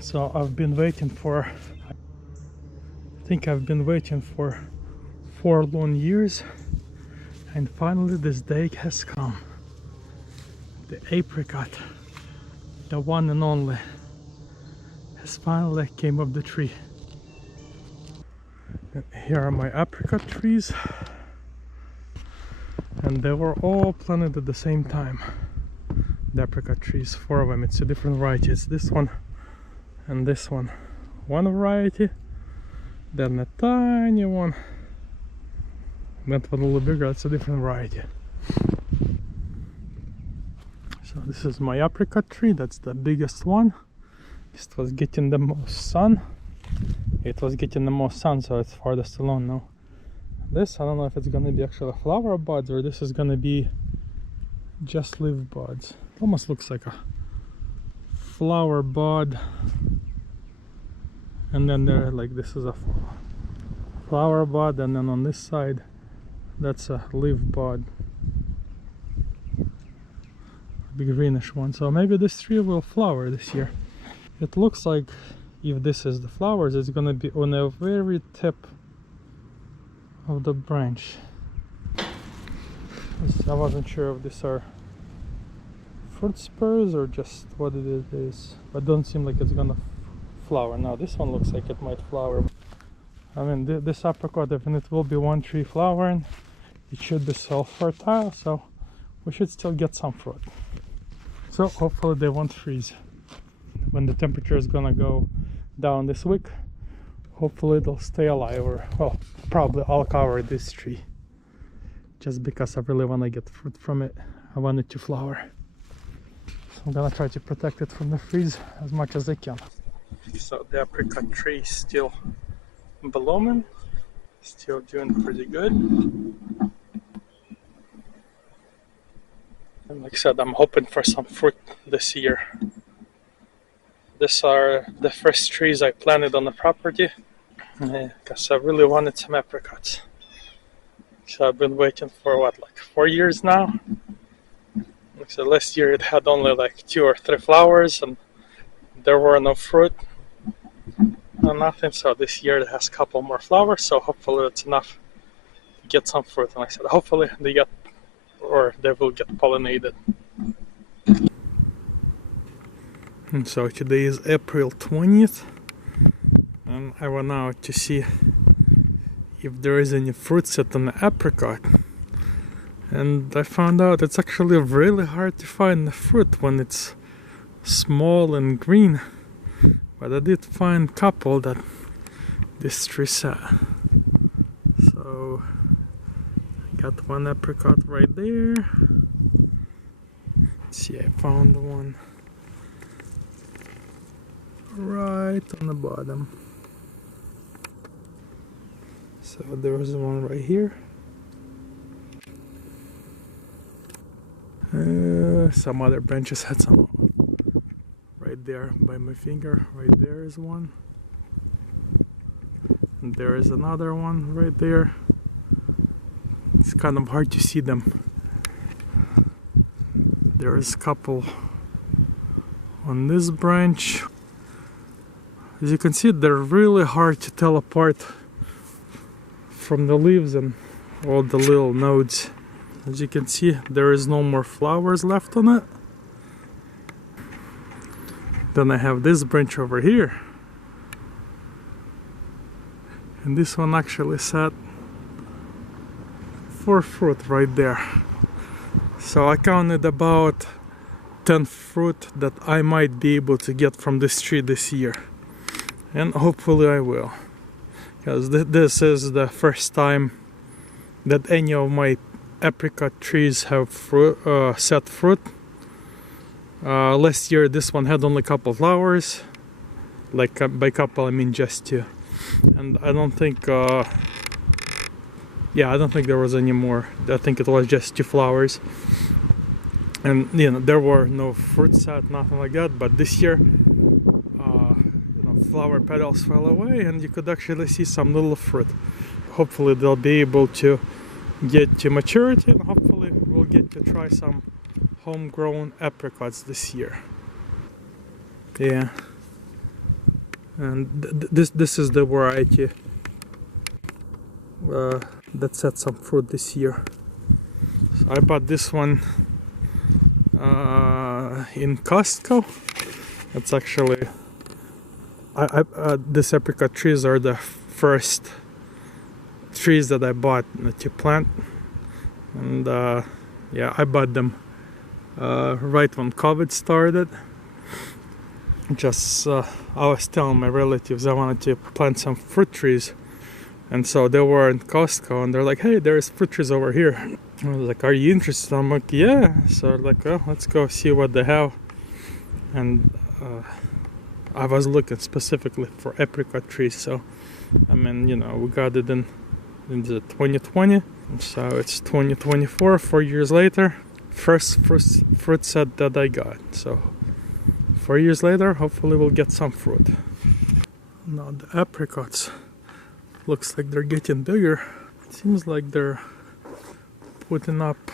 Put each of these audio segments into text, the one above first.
So I've been waiting for, I think I've been waiting for 4 long years, and finally this day has come. The apricot, the one and only, has finally came up the tree. And here are my apricot trees, and they were all planted at the same time. The apricot trees, 4 of them. It's a different variety. It's this one and this one. One variety, then a tiny one, that one a little bigger. It's a different variety. So this is my apricot tree. That's the biggest one. It was getting the most sun. It was getting the most sun, so it's farthest along now. This, I don't know if it's gonna be actually flower buds or this is gonna be just leaf buds. It almost looks like a flower bud, and then there, like, this is a flower bud, and then on this side that's a leaf bud, big greenish one. So maybe this tree will flower this year. It looks like if this is the flowers, it's gonna be on a very tip of the branch. I wasn't sure if these are fruit spurs or just what it is, but don't seem like it's gonna flower. Now this one looks like it might flower. I mean, this apricot, if it will be one tree flowering, it should be self-fertile, so we should still get some fruit. So hopefully they won't freeze when the temperature is gonna go down this week. Hopefully it'll stay alive, or well, probably I'll cover this tree just because I really want to get fruit from it. I want it to flower, so I'm gonna try to protect it from the freeze as much as I can. So the apricot tree is still blooming, still doing pretty good. And like I said, I'm hoping for some fruit this year. These are the first trees I planted on the property because I really wanted some apricots. So I've been waiting for what, like 4 years now. So last year it had only like 2 or 3 flowers and there were no fruit, no nothing. So this year it has a couple more flowers, so hopefully it's enough to get some fruit. And like I said, hopefully they will get pollinated. And so today is April 20th, and I went out to see if there is any fruit set on the apricot, and I found out it's actually really hard to find the fruit when it's small and green, but I did find a couple that this tree set. So I got one apricot right there. Let's see, I found one right on the bottom. So there was one right here. Some other branches had some right there by my finger. Right there is one. And there is another one right there. It's kind of hard to see them. There is a couple on this branch. As you can see, they're really hard to tell apart from the leaves and all the little nodes. As you can see, there is no more flowers left on it. Then I have this branch over here, and this one actually set 4 fruit right there. So I counted about 10 fruit that I might be able to get from this tree this year. And hopefully I will, because this is the first time that any of my apricot trees have set fruit. Last year this one had only a couple flowers, like by couple I mean just 2, and I don't think I don't think there was any more. I think it was just 2 flowers, and you know, there were no fruit set, nothing like that. But this year flower petals fell away and you could actually see some little fruit. Hopefully they'll be able to get to maturity, and hopefully we'll get to try some homegrown apricots this year. Yeah, And this is the variety that set some fruit this year. So I bought this one in Costco. It's actually these apricot trees are the first trees that I bought to plant, and yeah, I bought them right when COVID started. Just I was telling my relatives I wanted to plant some fruit trees, and so they were in Costco and they're like, hey, there's fruit trees over here. I was like, are you interested? I'm like, yeah. So they're like, well, let's go see what they have. And I was looking specifically for apricot trees, so I mean, you know, we got it in the 2020, so it's 2024, 4 years later. First fruit set that I got, so 4 years later, hopefully we'll get some fruit. Now the apricots looks like they're getting bigger. It seems like they're putting up,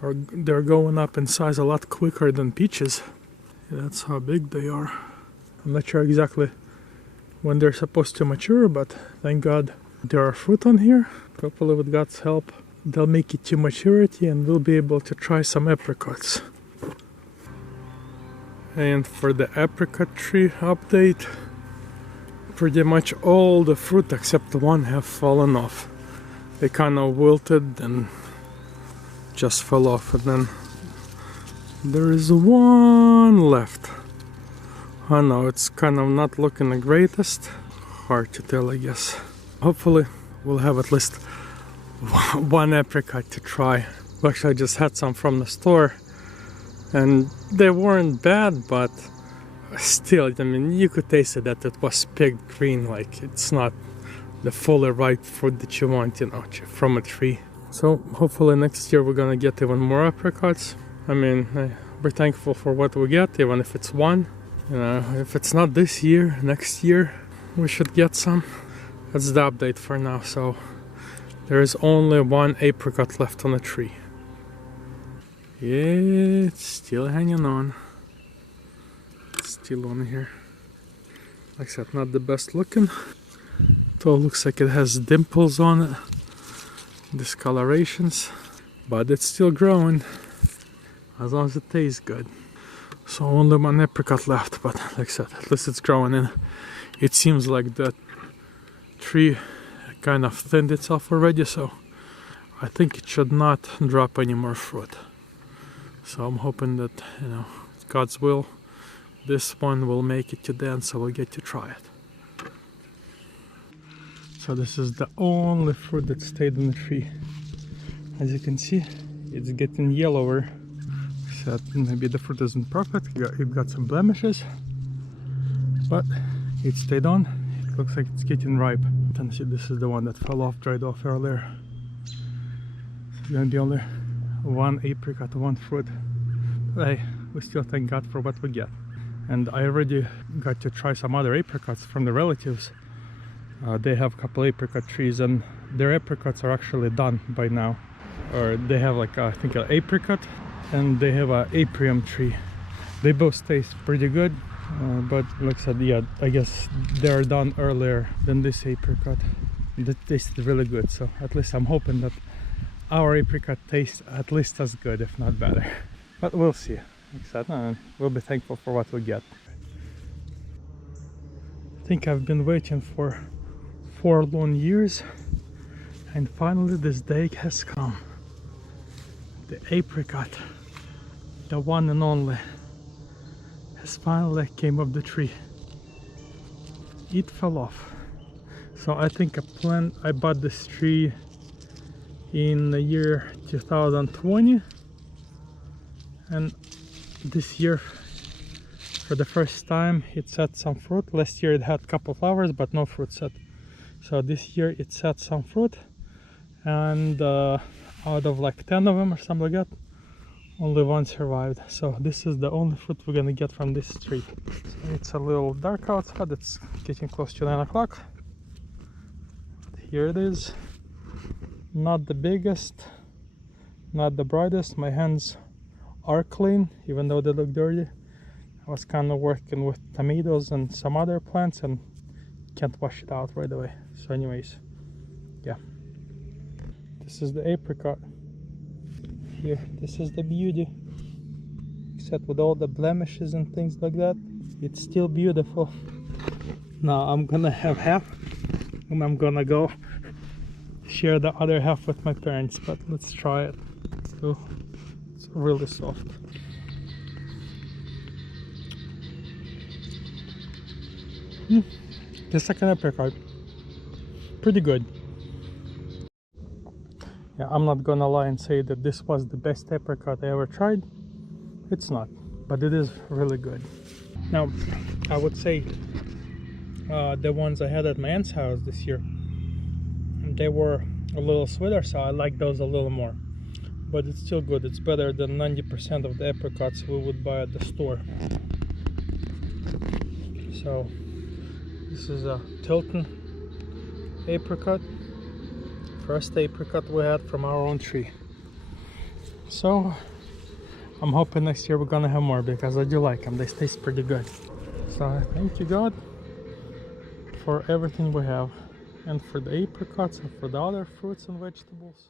or they're going up in size a lot quicker than peaches. That's how big they are. I'm not sure exactly when they're supposed to mature, but thank God there are fruit on here. Hopefully with God's help they'll make it to maturity and we'll be able to try some apricots. And for the apricot tree update, pretty much all the fruit except one have fallen off. They kind of wilted and just fell off, and then there is one left. I know it's kind of not looking the greatest. Hard to tell, I guess. Hopefully we'll have at least one apricot to try. Actually, I just had some from the store and they weren't bad, but still, I mean, you could taste it that it was picked green, like it's not the fully ripe fruit that you want, you know, from a tree. So hopefully next year we're gonna get even more apricots. I mean, we're thankful for what we get, even if it's one. You know, if it's not this year, next year we should get some. That's the update for now. So there is only one apricot left on the tree. Yeah, it's still hanging on. It's still on here. Like I said, not the best looking. It all looks like it has dimples on it, discolorations, but it's still growing as long as it tastes good. So only one apricot left, but like I said, at least it's growing in. It seems like the tree kind of thinned itself already, so I think it should not drop any more fruit. So I'm hoping that, you know, God's will, this one will make it to the end, so we'll get to try it. So this is the only fruit that stayed on the tree. As you can see, it's getting yellower. So maybe the fruit isn't perfect, it got some blemishes, but it stayed on. It looks like it's getting ripe. And see, this is the one that fell off, dried off earlier. It's gonna be only one apricot, one fruit. But hey, we still thank God for what we get. And I already got to try some other apricots from the relatives. They have a couple apricot trees and their apricots are actually done by now. Or they have like, I think, an apricot and they have an aprium tree. They both taste pretty good, but like I said, yeah, I guess they're done earlier than this apricot. That tasted really good, so at least I'm hoping that our apricot tastes at least as good, if not better. But we'll see. Like I said, we'll be thankful for what we get. I think I've been waiting for 4 long years, and finally this day has come. The apricot, the one and only, has finally came off the tree. It fell off. So I think I bought this tree in the year 2020, and this year for the first time it set some fruit. Last year it had a couple flowers but no fruit set. So this year it set some fruit, and out of like 10 of them or something like that, only one survived. So this is the only fruit we're gonna get from this tree. So it's a little dark outside, it's getting close to 9 o'clock. Here it is. Not the biggest, not the brightest. My hands are clean, even though they look dirty. I was kind of working with tomatoes and some other plants and can't wash it out right away. So anyways, yeah, this is the apricot here. This is the beauty, except with all the blemishes and things like that, it's still beautiful. Now I'm gonna have half and I'm gonna go share the other half with my parents, but let's try it. Oh, it's really soft. The second apricot, pretty good. Yeah, I'm not gonna lie and say that this was the best apricot I ever tried. It's not, but it is really good. Now, I would say the ones I had at my aunt's house this year, they were a little sweeter, so I like those a little more. But it's still good. It's better than 90% of the apricots we would buy at the store. So this is a Tilton apricot. First apricot we had from our own tree. So I'm hoping next year we're gonna have more, because I do like them. They taste pretty good. So thank you God for everything we have, and for the apricots and for the other fruits and vegetables.